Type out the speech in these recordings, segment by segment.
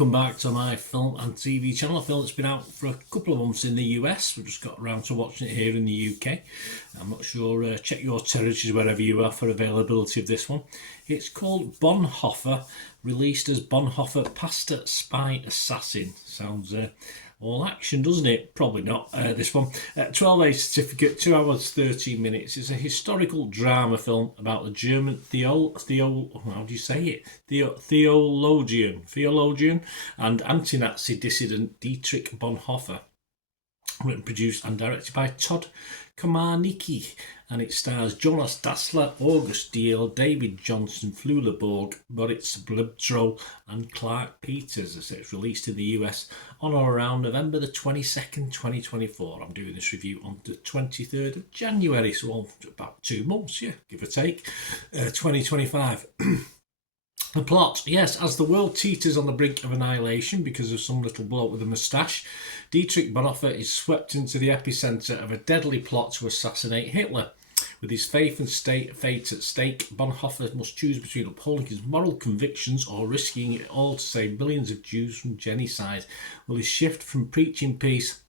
welcome back to my film and TV channel. A film that's been out for a couple of months in the US. We've just got around to watching it here in the UK. I'm not sure, check your territories wherever you are for availability of this one. It's called Bonhoeffer, released as Bonhoeffer Pastor Spy Assassin. Sounds all action, doesn't it? Probably not, this one. 12A certificate, 2 hours 13 minutes. It's a historical drama film about the German theologian and anti-Nazi dissident Dietrich Bonhoeffer. Written, produced and directed by Todd Komarnicki, and it stars Jonas Dassler, August Diehl, David Johnson, Flula Borg, Moritz Blubtrow and Clark Peters. As it's released in the US on or around November the 22nd, 2024. I'm doing this review on the 23rd of January, so about 2 months, yeah, give or take, 2025. The plot, yes, as the world teeters on the brink of annihilation because of some little bloke with a moustache, Dietrich Bonhoeffer is swept into the epicentre of a deadly plot to assassinate Hitler. With his faith and fate at stake, Bonhoeffer must choose between upholding his moral convictions or risking it all to save millions of Jews from genocide. Will his shift from preaching peace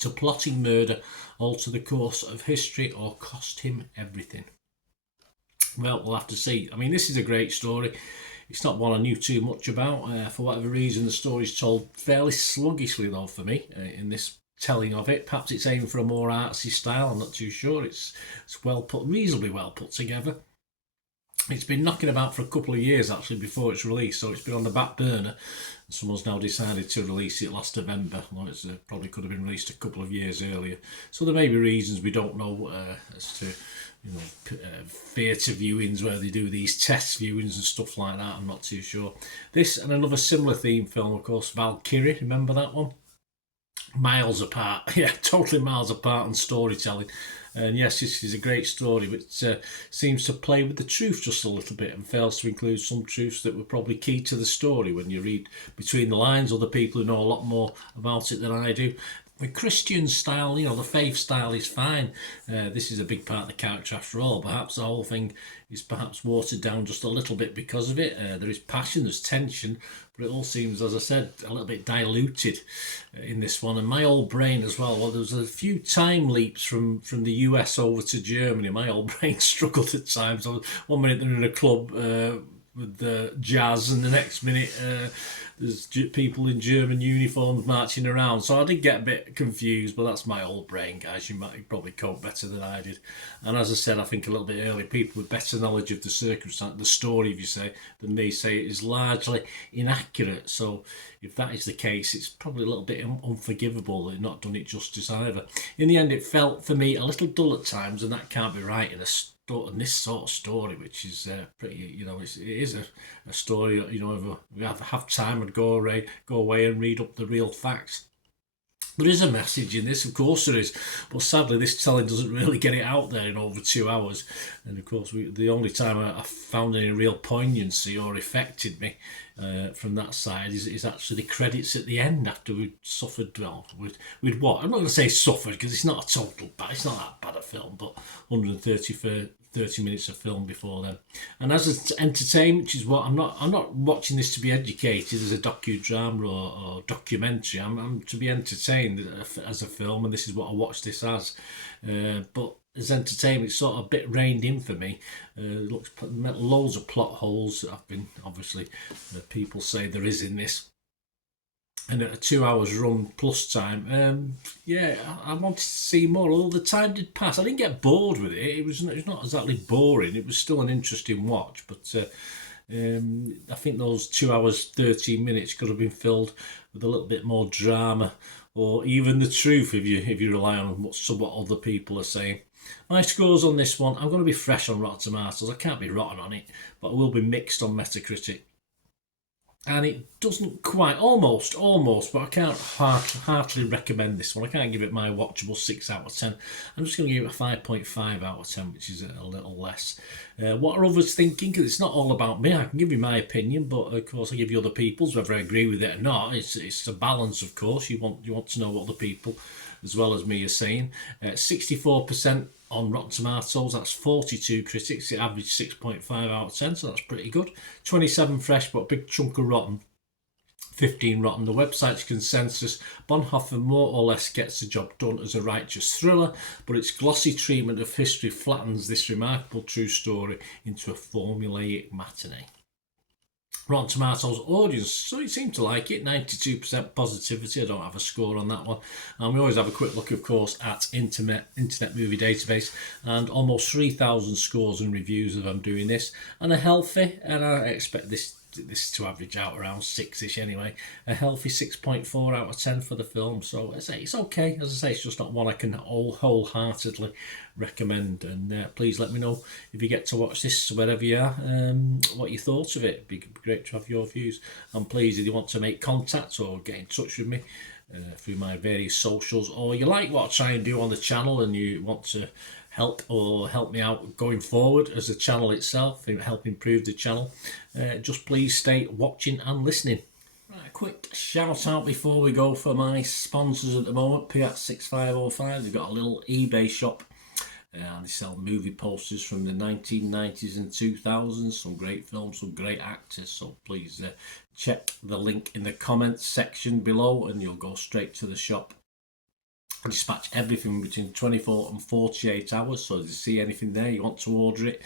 to plotting murder alter the course of history or cost him everything? Well, we'll have to see. I mean, this is a great story. It's not one I knew too much about. For whatever reason, the story's told fairly sluggishly, though, for me, in this telling of it. Perhaps it's aimed for a more artsy style. I'm not too sure. It's well put, reasonably well put together. It's been knocking about for a couple of years, actually, before it's released, so it's been on the back burner. Someone's now decided to release it last November. Well, it's probably could have been released a couple of years earlier. So there may be reasons we don't know as to, theatre viewings where they do these test viewings and stuff like that. I'm not too sure. This and another similar theme film, of course, Valkyrie. Remember that one? Miles apart. Yeah, totally miles apart on storytelling. And yes, this is a great story, but seems to play with the truth just a little bit and fails to include some truths that were probably key to the story. When you read between the lines, other people who know a lot more about it than I do. The Christian style, the faith style is fine. This is a big part of the character after all. Perhaps the whole thing is perhaps watered down just a little bit because of it. There is passion, there's tension, but it all seems, as I said, a little bit diluted in this one. And my old brain as well, there was a few time leaps from the US over to Germany. My old brain struggled at times. 1 minute they're in a club with the jazz, and the next minute there's people in German uniforms marching around. So I did get a bit confused, but that's my old brain, guys. You probably cope better than I did. And as I said, I think a little bit earlier, people with better knowledge of the circumstance, the story, if you say, than me say it is largely inaccurate. So if that is the case, it's probably a little bit unforgivable that they've not done it justice either. In the end, it felt for me a little dull at times, and that can't be right in this sort of story, which is pretty, it is a story, if we have time and go away and read up the real facts. There is a message in this, of course there is, but sadly this telling doesn't really get it out there in over 2 hours. And of course, the only time I found any real poignancy or affected me from that side is actually the credits at the end after we'd suffered. Well, we'd what? I'm not going to say suffered because it's not a total bad. It's not that bad a film, but 30 minutes of film before then. And as it's entertainment, which is what I'm not watching this to be educated as a docudrama or documentary. I'm to be entertained as a film, and this is what I watch this as. But as entertainment, it's sort of a bit reined in for me. Looks loads of plot holes that have been, obviously, people say there is in this. And at a 2 hours run plus time, I wanted to see more. Although the time did pass, I didn't get bored with it. It was not exactly boring. It was still an interesting watch. But I think those 2 hours 13 minutes could have been filled with a little bit more drama, or even the truth if you rely on what other people are saying. My scores on this one, I'm going to be fresh on Rotten Tomatoes. I can't be rotten on it, but I will be mixed on Metacritic. And it doesn't quite, almost, but I can't heartily recommend this one. I can't give it my watchable 6 out of 10. I'm just going to give it a 5.5 out of 10, which is a little less. What are others thinking? Because it's not all about me. I can give you my opinion, but of course I give you other people's, whether I agree with it or not. It's a balance, of course. You want to know what other people, as well as me, are saying. 64% on Rotten Tomatoes, that's 42 critics. It averaged 6.5 out of 10, so that's pretty good. 27 fresh, but a big chunk of rotten. 15 rotten. The website's consensus, Bonhoeffer more or less gets the job done as a righteous thriller, but its glossy treatment of history flattens this remarkable true story into a formulaic matinee. Rotten Tomatoes audience, so it seemed to like it, 92% positivity. I don't have a score on that one. And we always have a quick look, of course, at Internet Movie Database, and almost 3,000 scores and reviews of I'm doing this, and a healthy, and I expect this to average out around 6-ish anyway, a healthy 6.4 out of 10 for the film. So I say it's okay. As I say, it's just not one I can wholeheartedly recommend. And please let me know if you get to watch this wherever you are, what you thought of it. It'd be great to have your views. And please, if you want to make contact or get in touch with me through my various socials, or you like what I try and do on the channel and you want to help me out going forward as the channel itself, help improve the channel, just please stay watching and listening. Right, a quick shout out before we go for my sponsors at the moment. Piat6505, they've got a little eBay shop and they sell movie posters from the 1990s and 2000s, some great films, some great actors, so please check the link in the comments section below and you'll go straight to the shop. I dispatch everything between 24 and 48 hours, so if you see anything there, you want to order it,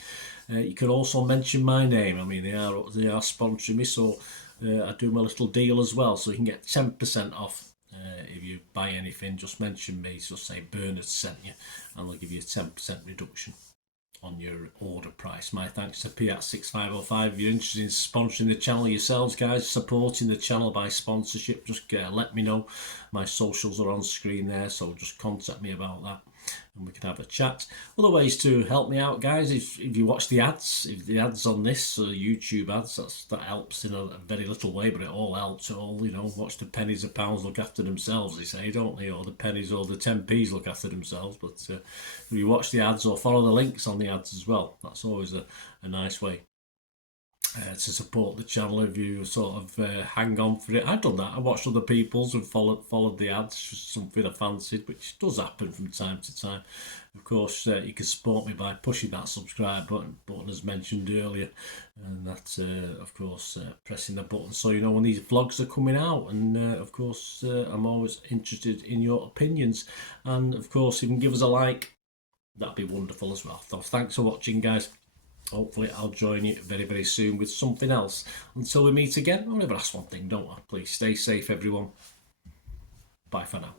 you can also mention my name. I mean, they are sponsoring me, so I do my little deal as well, so you can get 10% off if you buy anything. Just mention me, just say Bernard sent you, and they'll give you a 10% reduction on your order price. My thanks to Piat6505. If you're interested in sponsoring the channel yourselves, guys, supporting the channel by sponsorship, just let me know. My socials are on screen there, so just contact me about that and we can have a chat. Other ways to help me out, guys, if you watch the ads, if the ads on this YouTube ads, that helps in a very little way, but it all helps. It all, watch the pennies and pounds look after themselves, they say, don't they? Or the pennies or the 10p's look after themselves. But if you watch the ads or follow the links on the ads as well, that's always a nice way to support the channel. If you sort of hang on for it, I've done that. I watched other people's and followed the ads, just something I fancied, which does happen from time to time. Of course, you can support me by pushing that subscribe button as mentioned earlier, and that's of course pressing the button so you know when these vlogs are coming out. And of course, I'm always interested in your opinions, and of course, if you can give us a like, that'd be wonderful as well. So thanks for watching, guys. Hopefully I'll join you very, very soon with something else. Until we meet again, I'll never ask one thing, don't I? Please stay safe, everyone. Bye for now.